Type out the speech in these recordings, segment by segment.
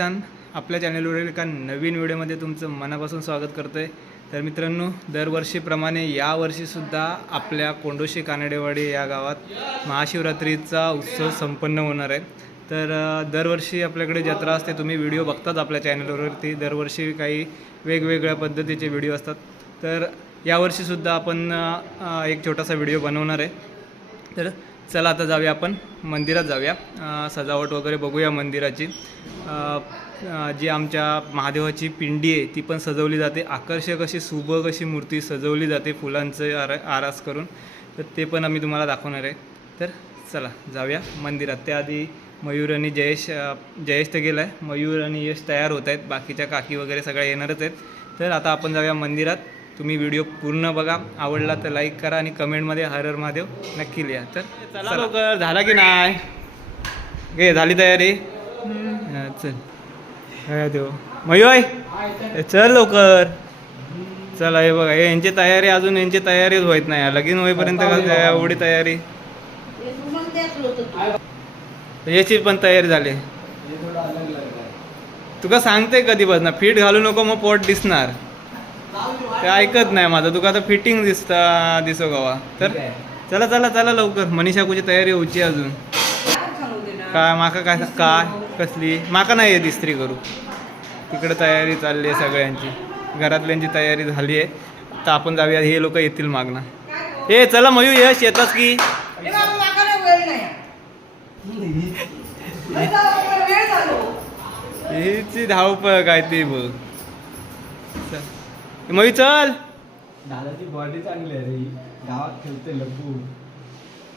प्रशांत आपल्या चॅनलवरील एका नवीन व्हिडिओमध्ये तुमचं मनापासून स्वागत करतो आहे तर मित्रांनो दरवर्षीप्रमाणे यावर्षीसुद्धा आपल्या कोंडोशी कानडेवाडी या गावात महाशिवरात्रीचा उत्सव संपन्न होणार आहे. तर दरवर्षी आपल्याकडे जत्रा असते तुम्ही व्हिडिओ बघताच आपल्या चॅनलवरती. दरवर्षी काही वेगवेगळ्या पद्धतीचे व्हिडिओ असतात. तर यावर्षीसुद्धा आपण एक छोटासा व्हिडिओ बनवणार आहे. तर चला आता जाऊया आपण. मंदिरात जाऊया. सजावट वगैरे बघूया मंदिराची. जी आमच्या महादेवाची पिंडी आहे ती पण सजवली जाते. आकर्षक अशी सुबक अशी मूर्ती सजवली जाते फुलांचं आरा आरास करून. तर ते पण आम्ही तुम्हाला दाखवणार आहे. तर चला जाऊया मंदिरात. त्याआधी मयूर आणि जयेश जयेश तर गेला आहे मयूर आणि यश तयार होत आहेत. बाकीच्या काकी वगैरे सगळ्या येणारच आहेत. तर आता आपण जाऊया मंदिरात. तुम्ही व्हिडिओ पूर्ण बघा. आवडला तर लाईक करा आणि कमेंटमध्ये हर हर महादेव नक्की लिहा. तर चला लवकर. झाला की नाही? घे झाली तयारी. हा, चल. देव. मयूय चल लवकर. चला हे बघा हे यांची तयारी अजून यांची तयारीच होत नाही. लगीन होईपर्यंत का त्या एवढी तयारी. याची पण तयारी झाली. तुका सांगते कधी बसणार फिट घालू नको मग पोट दिसणार. ते ऐकत नाही माझं. तुका आता फिटिंग दिसता दिसो गवा. तर चला चला चला लवकर. मनीषा कुची तयारी होऊची अजून. काय माका काय काय कसली? माका नाही येत इस्त्री करू. तिकडे तयारी चालली आहे सगळ्यांची. घरातल्यांची तयारी झाली आहे. तर आपण जाऊया. हे लोक येतील मागणं ए चला मयू यश येतात की? हिची धावपळ काय ते बघ चल. मयू चल. दादाची बॉडी चांगली आहे रे. गावात खेळते लपू.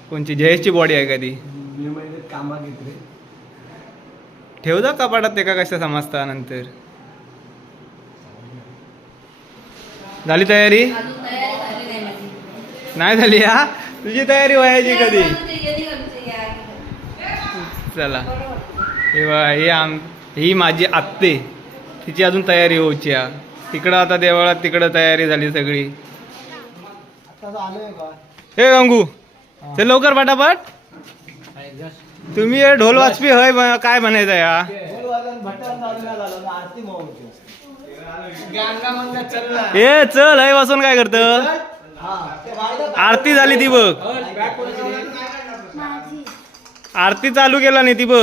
कोणची? जयेशची बॉडी आहे का ती? मी महिन्यात कामात येत रे. ठेव जा कपाटात ते का कशा समजता नंतर झाली तयारी? नाही झाली हा? तुझी तयारी व्हायची कधी? चला. हे बघा ही आम ही माझी आत्ते. तिची अजून तयारी होऊची हा. तिकडं आता देवळात तिकडं तयारी झाली सगळी. हे गंगू चल लवकर पटापट. तुम्ही हे ढोल वाजपी हय ब- काय म्हणायचं या? ए चल हय वासून काय करत? ते आरती झाली ती बघ? आरती चालू केला नाही ती बघ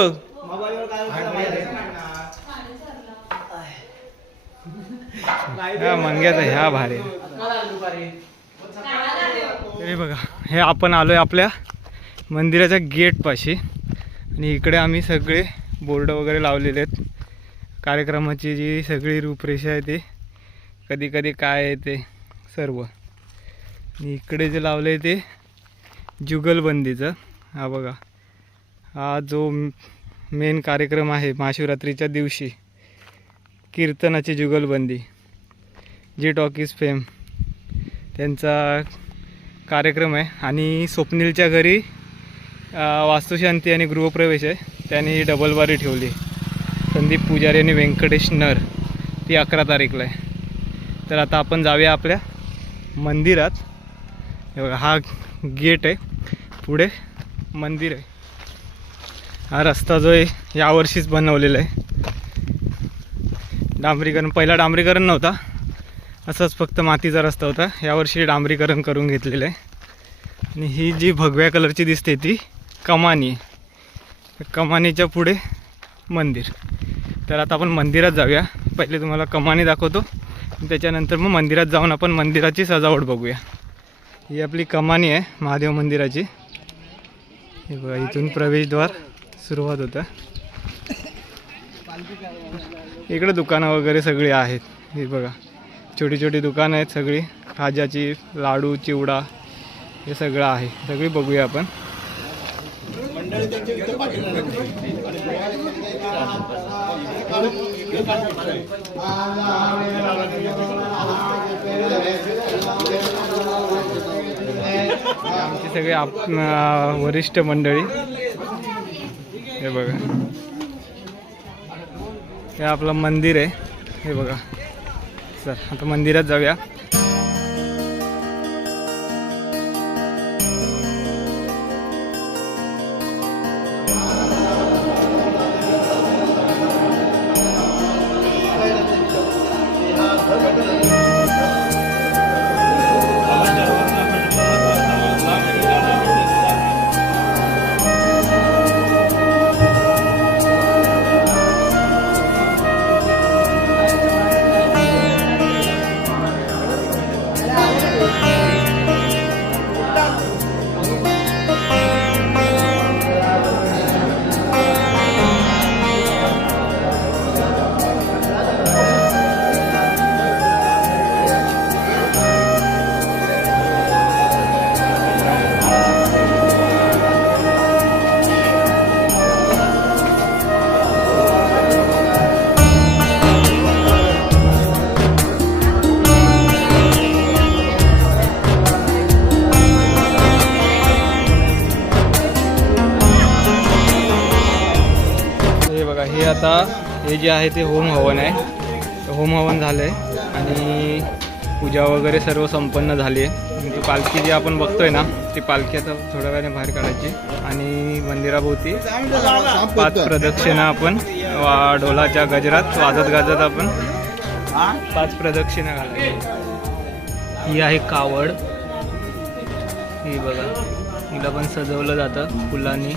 मोबाईलवर काय होतं माहिती आहे? ह्या मंग्याचा ह्या भारी. हे बघा हे आपण आलोय आपल्या मंदिराच्या गेटपाशी आणि इकडे आम्ही सगळे बोर्ड वगैरे लावलेले आहेत. कार्यक्रमाची जी सगळी रूपरेषा आहे ते कधी कधी काय आहे ते सर्व. आणि इकडे जे लावलं आहे ते जुगलबंदीचं. हा बघा हा जो मेन कार्यक्रम आहे महाशिवरात्रीच्या दिवशी. कीर्तनाची जुगलबंदी जी टॉकीज फेम. त्यांचा कार्यक्रम आहे. आणि स्वप्नीलच्या घरी वास्तुशांती आणि गृहप्रवेश आहे. त्यांनी ही डबल बारी ठेवली. संदीप पुजारी आणि व्यंकटेश नर ती अकरा तारीखला आहे. तर आता आपण जाऊया आपल्या मंदिरात. हे बघा हा गेट आहे. पुढे मंदिर आहे. हा रस्ता जो आहे यावर्षीच बनवलेला आहे. डांबरीकरण पहिला डांबरीकरण नव्हता. असंच फक्त मातीचा रस्ता होता. यावर्षी डांबरीकरण करून घेतलेलं आहे. आणि ही जी भगव्या कलरची दिसते ती कमानी आहे. कमानीच्या पुढे मंदिर. तर आता आपण मंदिरात जाऊया. पहिले तुम्हाला कमानी दाखवतो. त्याच्यानंतर मग मंदिरात जाऊन आपण मंदिराची सजावट बघूया. ही आपली कमानी आहे महादेव मंदिराची. हे बघा इथून प्रवेशद्वार सुरुवात होतं. इकडे दुकानं वगैरे सगळी आहेत. हे बघा. छोटी छोटी दुकानं आहेत सगळी. खाजाची लाडू चिवडा हे सगळं आहे. सगळी बघूया आपण. हे आमची सगळी आप वरिष्ठ मंडळी. हे बघा. हे आपलं मंदिर आहे. हे बघा. सर आता मंदिरात जाऊया. हे जे आहे ते होम हवन आहे. होम हवन झालं आहे आणि पूजा वगैरे सर्व संपन्न झाली आहे. म्हणजे ती पालखी जी आपण बघतोय ना ती पालखी आता थोड्या वेळाने बाहेर काढायची. आणि मंदिराभोवती पाच प्रदक्षिणा आपण वा- ढोलाच्या गजरात वाजत गाजत आपण पाच प्रदक्षिणा घालायची. ही आहे कावड. ही बघा हिला पण सजवलं जातं फुलांनी.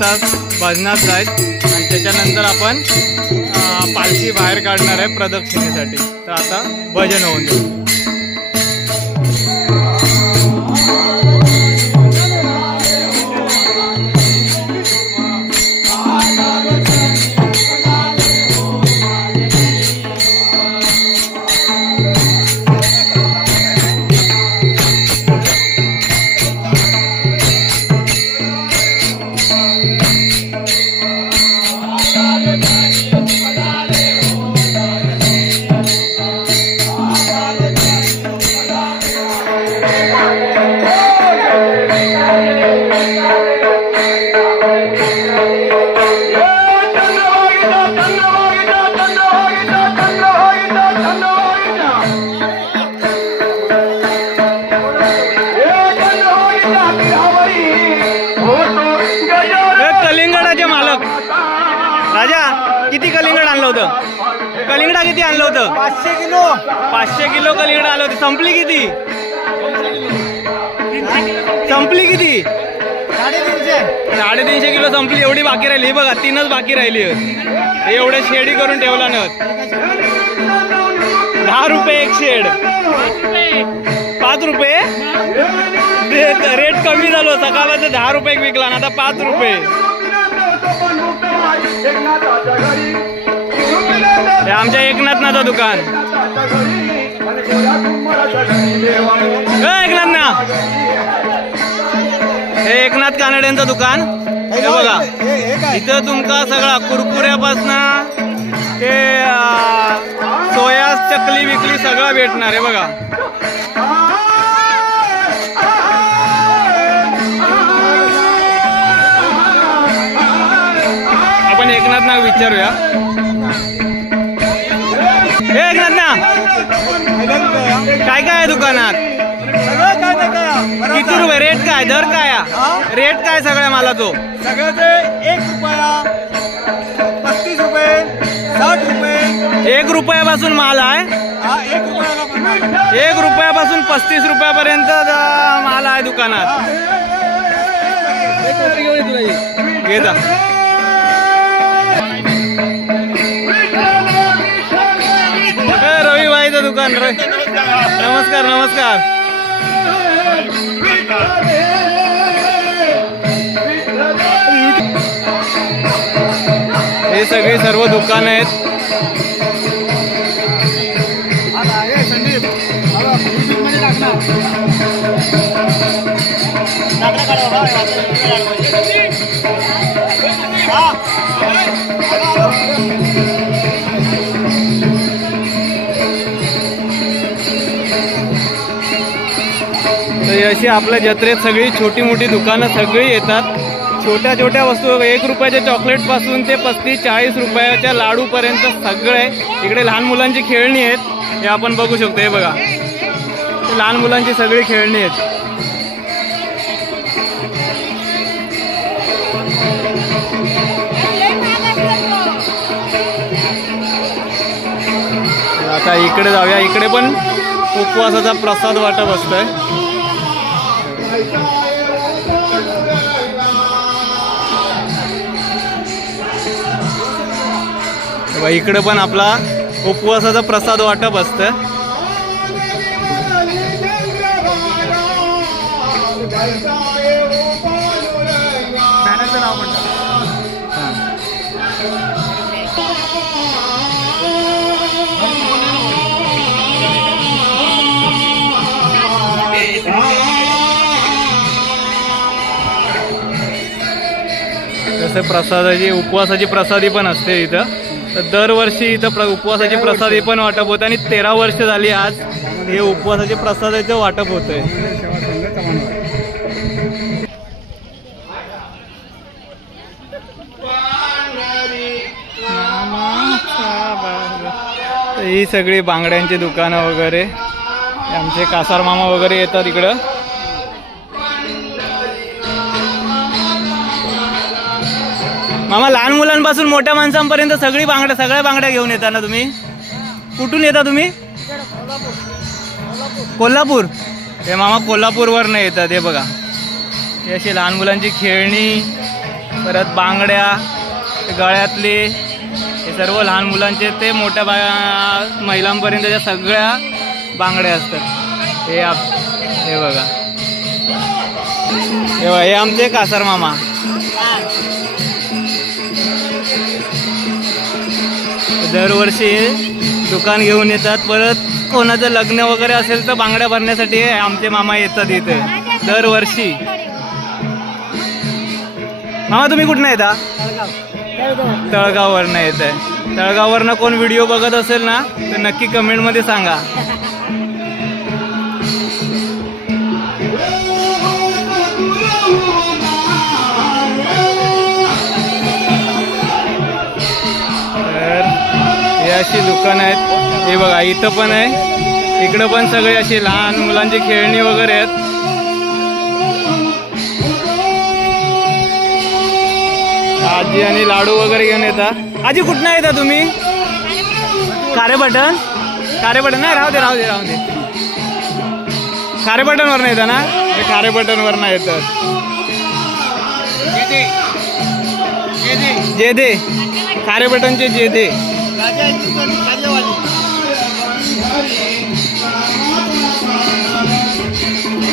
तास भजनात आहेत. आणि त्याच्यानंतर आपण पालखी बाहेर काढणार आहे प्रदक्षिणेसाठी. तर आता भजन होऊन जाईल साडेतीनशे संपली एवढी बाकी राहिली. बघा तीनच बाकी राहिली एवढं एवढे शेडी करून ठेवला नव्हत दहा रुपये एक शेड. पाच रुपये? रेट कमी झालो सकाळचं दहा रुपये विकला ना आता पाच रुपये. हे आमच्या एकनाथनाचं दुकान. हे एकनाथ ना हे एकनाथ कानड्यांचं दुकान. हे बघा. इथं तुमका सगळा कुरकुऱ्यापासनं ते सोया चकली विकली सगळं भेटणार आहे बघा. आपण एकनाथ ना विचारूया हे एकनाथ ना काय काय आहे दुकानात? रेट काय दर काय? रेट काय सगळ्या मला तो सगळं ते एक रुपया पस्तीस रुपये साठ रुपये. एक रुपयापासून माल आहे? हा एक रुपयाला एक रुपयापासून पस्तीस रुपयापर्यंत द- माल आहे दुकानात. घे जा. रविबाईचं दुकान रवी. नमस्कार नमस्कार. हे सगळी सर्व दुकान आहेत. संदीप तर अशी आपल्या जत्रेत सगळी छोटी मोठी दुकानं सगळी येतात. छोट्या छोट्या वस्तू एक रुपयाच्या चॉकलेटपासून ते पस्तीस चाळीस रुपयाच्या लाडूपर्यंत सगळे. इकडे लहान मुलांची खेळणी आहेत. हे आपण बघू शकतो हे बघा. लहान मुलांची सगळी खेळणी आहेत. आता इकडे जाऊया. इकडे पण उपवासाचा प्रसाद वाटप असतोय. इकडे पण आपला उपवासाचा प्रसाद वाटप असतं. तसं प्रसादाची उपवासाची प्रसादी पण असते इथं. तर दरवर्षी इथं प्र उपवासाची प्रसादी पण वाटप होतं आणि तेरा वर्ष झाली आज हे उपवासाचे प्रसादाचं वाटप होतंय. ही सगळी बांगड्यांची दुकानं वगैरे. आमचे कासार मामा वगैरे येतात इकडं. मामा लहान मुलांपासून मोठ्या माणसांपर्यंत सगळी बांगड्या सगळ्या बांगड्या घेऊन येता ना तुम्ही? कुठून येता तुम्ही? कोल्हापूर. हे मामा कोल्हापूरवरनं येतात हे बघा. हे अशी लहान मुलांची खेळणी परत बांगड्या गळ्यातले हे सर्व लहान मुलांचे ते मोठ्या बा महिलांपर्यंतच्या सगळ्या बांगड्या असतात. हे आप हे बघा. हे बघा हे आमचे कासर मामा. दरवर्षी दुकान घेऊन येतात. परत कोणाचं लग्न वगैरे असेल तर बांगड्या भरण्यासाठी आमचे मामा येतात इथे. दरवर्षी. मामा तुम्ही कुठनं येता? तळगाववरनं येत आहे तळगाववरनं कोण व्हिडिओ बघत असेल ना तर नक्की कमेंटमध्ये सांगा. अशी दुकानं आहेत. हे बघा इथं पण आहे. इकडं पण सगळे अशी लहान मुलांची खेळणी वगैरे आहेत. आजी आणि लाडू वगैरे घेऊन येता. आजी कुठनं येता तुम्ही? खारे बटन? बटन नाही राहू दे राहू दे राहू दे. खारे बटनवर नाही येतं ना? ते खारे नाही येतात जे दे खारे बटनचे जे दे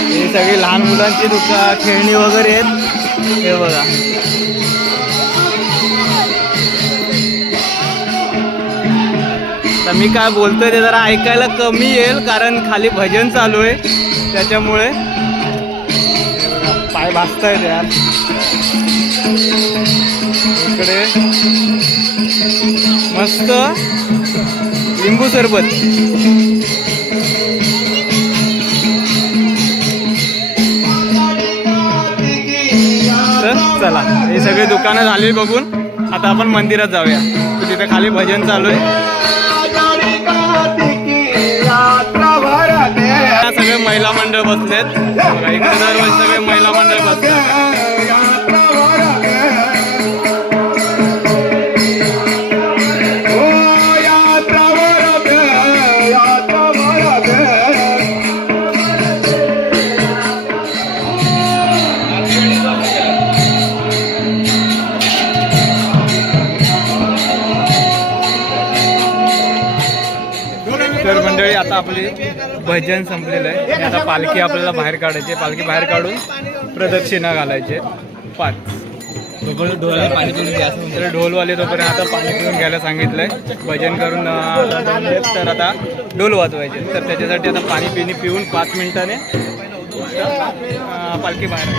हे सगळी लहान मुलांची दुका खेळणी वगैरे आहेत. हे बघा. तर मी काय बोलतोय ते जरा ऐकायला कमी येईल कारण खाली भजन चालू आहे. त्याच्यामुळे पाय बघा, पाय भाजतायत यार. मस्त लिंबू सरबत. तर चला हे सगळे दुकानं झाली बघून आता आपण मंदिरात जाऊया. तिथे खाली भजन चालू आहे. आता सगळे महिला मंडळ बसलेत. इकडे दरवर्षी सगळे महिला मंडळ बसतात आता आपली भजन संपलेलं आहे. आणि आता पालखी आपल्याला बाहेर काढायची पालखी बाहेर काढून प्रदक्षिणा घालायचे पाच. पाणी पिऊन तर ढोलवाले तोपर्यंत आता पाणी पिऊन घ्यायला सांगितलंय. भजन करून तर आता ढोल वाजवायचे तर त्याच्यासाठी आता पाणी पिणी पिऊन पाच मिनिटाने पालखी बाहेर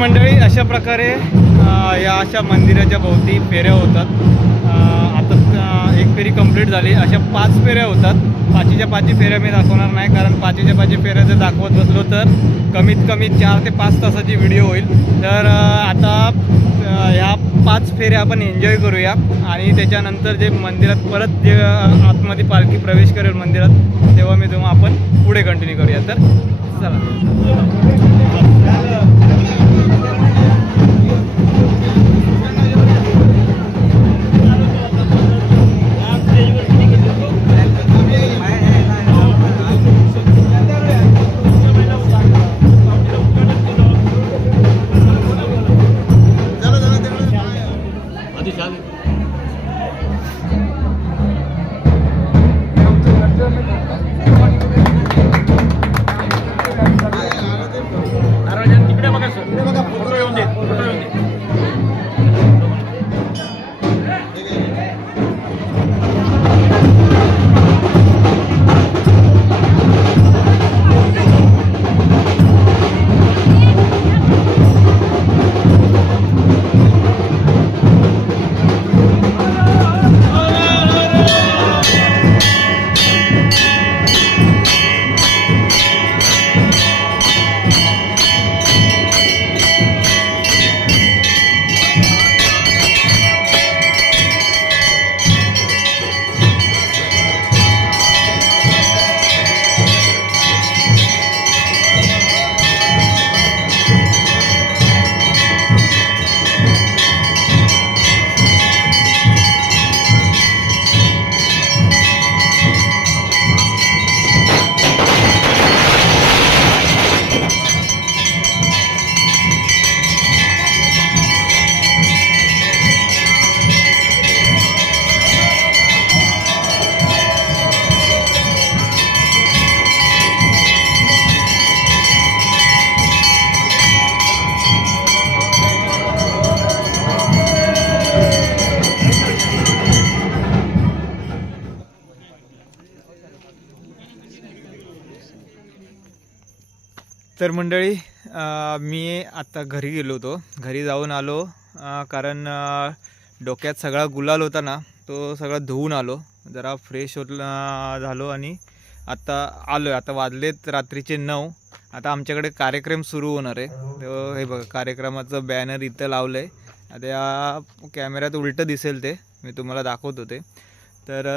मंडळी अशा प्रकारे या अशा मंदिराच्या भोवती फेऱ्या होतात. आता एक फेरी कंप्लीट झाली. अशा पाच फेऱ्या होतात. पाचीच्या पाची फेऱ्या मी दाखवणार नाही कारण पाचीच्या पाची फेऱ्या जर दाखवत बसलो तर कमीत कमी चार ते पाच तासाची व्हिडिओ होईल. तर आता ह्या पाच फेऱ्या आपण एन्जॉय करूया आणि त्याच्यानंतर जे मंदिरात परत जे आतमध्ये पालखी प्रवेश करेल मंदिरात तेव्हा मी तेव्हा आपण पुढे कंटिन्यू करूया. तर चला. मंडळी मी आता घरी गेलो होतो. घरी जाऊन आलो कारण डोक्यात सगळा गुलाल होता ना तो सगळा धुवून आलो. जरा फ्रेश होत झालो आणि आता आलो आहे आता वाजलेत रात्रीचे नऊ. आता आमच्याकडे कार्यक्रम सुरू होणार आहे. तर हे बघा कार्यक्रमाचं बॅनर इथं लावलं आहे आता या कॅमेऱ्यात उलटं दिसेल ते. मी तुम्हाला दाखवतो ते. तर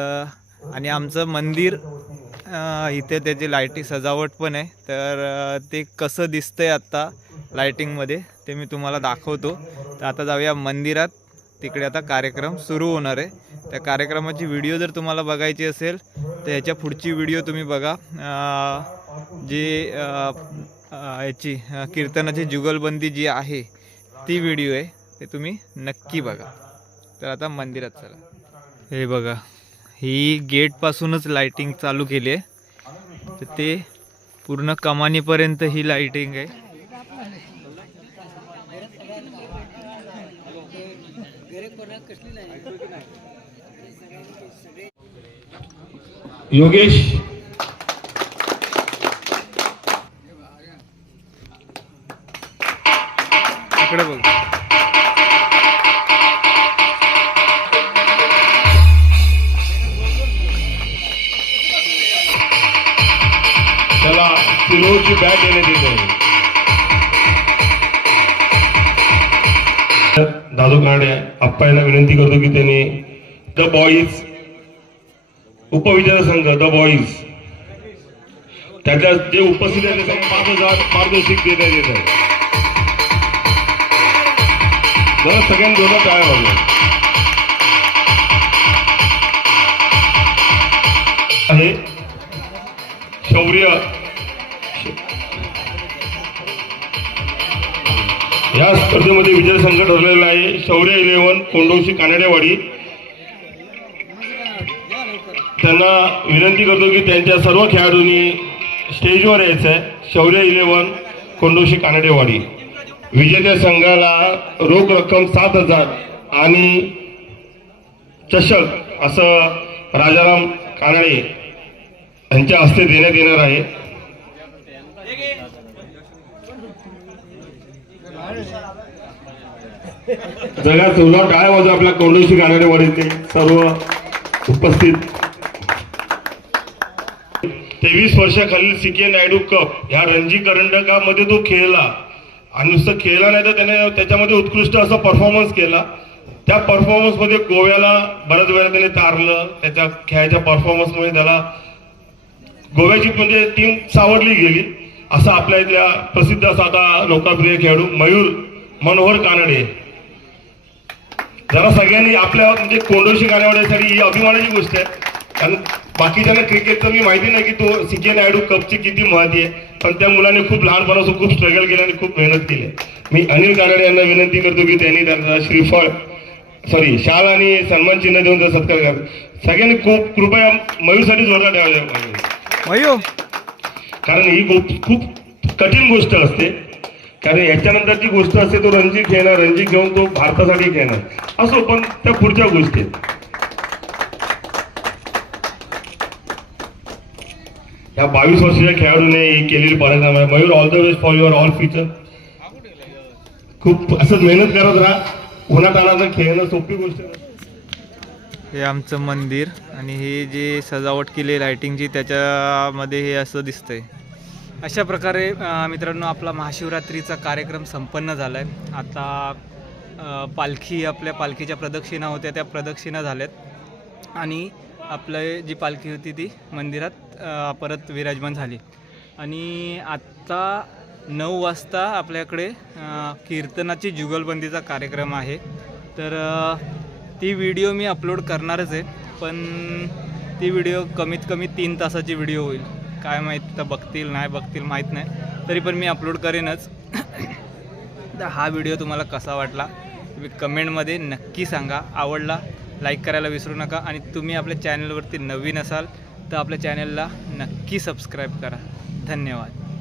आणि आमचं मंदिर इथे त्याची लाईटी सजावट पण आहे. तर ते कसं दिसतंय आत्ता लाईटिंगमध्ये ते मी तुम्हाला दाखवतो. तर आता जाऊया मंदिरात. तिकडे आता कार्यक्रम सुरू होणार आहे. त्या कार्यक्रमाची व्हिडिओ जर तुम्हाला बघायची असेल तर ह्याच्या पुढची व्हिडिओ तुम्ही बघा. जी याची कीर्तनाची जुगलबंदी जी आहे ती व्हिडिओ आहे ते तुम्ही नक्की बघा. तर आता मंदिरात चला. हे बघा. ही गेटपासूनच लाइटिंग चालू केली आहे. तर ते पूर्ण कमानीपर्यंत ही लाइटिंग आहे. योगेश द बॉईज त्याच्या जे उपस्थित आहेत त्यांना पाच हजार पारितोषिक देण्यात येत आहे जरा सगळ्यांनी जोरात काय वाजवा. आहे शौर्य. या स्पर्धेमध्ये विजय संघ ठरलेला आहे. शौर्य इलेव्हन कोंडोशी कानडेवाडी. त्यांना विनंती करतो की त्यांच्या सर्व खेळाडूंनी स्टेजवर यायचं आहे शौर्य इलेव्हन कोंडोशी कानडेवाडी. विजेत्या संघाला रोख रक्कम सात हजार आणि चषक असं राजाराम कानडे यांच्या हस्ते देण्यात येणार आहे. जगात चौदा टाळ्या वाजव आपल्या कोंडोशी कानडेवाडीचे सर्व उपस्थित? तेवीस वर्षाखालील सिके नायडू कप ह्या रणजी करंडकामध्ये तो खेळला. आणि नुसतं खेळला नाही तर त्याने त्याच्यामध्ये उत्कृष्ट असा परफॉर्मन्स केला. त्या परफॉर्मन्समध्ये गोव्याला बऱ्याच वेळा त्याने तारलं. त्याच्या खेळाच्या परफॉर्मन्समुळे त्याला गोव्याची म्हणजे टीम सावरली गेली. असं आपल्या इथल्या प्रसिद्ध असा आता लोकप्रिय खेळाडू मयूर मनोहर कानडे. जरा सगळ्यांनी आपल्या म्हणजे कोंडोशी गाण्यासाठी ही अभिमानाची गोष्ट आहे. कारण बाकीच्यांना क्रिकेटचं मी माहिती नाही की तो सिके नायडू कपची किती महती आहे पण त्या मुलाने खूप लहानपणापासून खूप स्ट्रगल केलं आणि खूप मेहनत केली. मी अनिल कानडे यांना विनंती करतो की त्यांनी त्यांचा श्रीफळ सॉरी शाल आणि सन्मान चिन्ह देऊन त्याचा सत्कार करा. सगळ्यांनी खूप कृपया मयूरसाठी जोरदार ठेवायला पाहिजे. मयू कारण ही खूप खूप कठीण गोष्ट असते. कारण याच्यानंतरची गोष्ट असते तो रणजी खेळणार रणजी घेऊन तो भारतासाठी खेळणार. असो पण त्या पुढच्या गोष्टी आहेत. या बावीस वर्षाच्या खेळाडूने ही केलेली परिणाम आहे. Mayur all the best for your all future खूप असंच मेहनत करत राहा. उन्हात आणाचं खेळणं सोपी गोष्ट. हे आमचं मंदिर आणि हे जे सजावट केली लायटिंगची त्याच्यामध्ये हे असं दिसतंय. अशा प्रकारे मित्रांनो आपला महाशिवरात्रीचा कार्यक्रम संपन्न झाला आहे आता पालखी आपल्या पालखीच्या प्रदक्षिणा होत्या. त्या प्रदक्षिणा झाल्यात. आणि आपलं जी पालखी होती ती मंदिरात परत विराजमान झाली. आणि आत्ता नऊ वाजता आपल्याकडे कीर्तनाची जुगलबंदीचा कार्यक्रम आहे. तर ती व्हिडिओ मी अपलोड करणारच आहे पण ती व्हिडिओ कमीत कमी तीन तासाची व्हिडिओ होईल. काय माहीत तर बघतील नाही बघतील माहीत नाही. तरी पण मी अपलोड करेनच. तर हा व्हिडिओ तुम्हाला कसा वाटला तुम्ही कमेंटमध्ये नक्की सांगा. आवडला लाईक करायला विसरू नका आणि तुम्ही आपल्या चॅनलवरती नवीन असाल तर आपल्या चॅनलला नक्की सबस्क्राईब करा. धन्यवाद.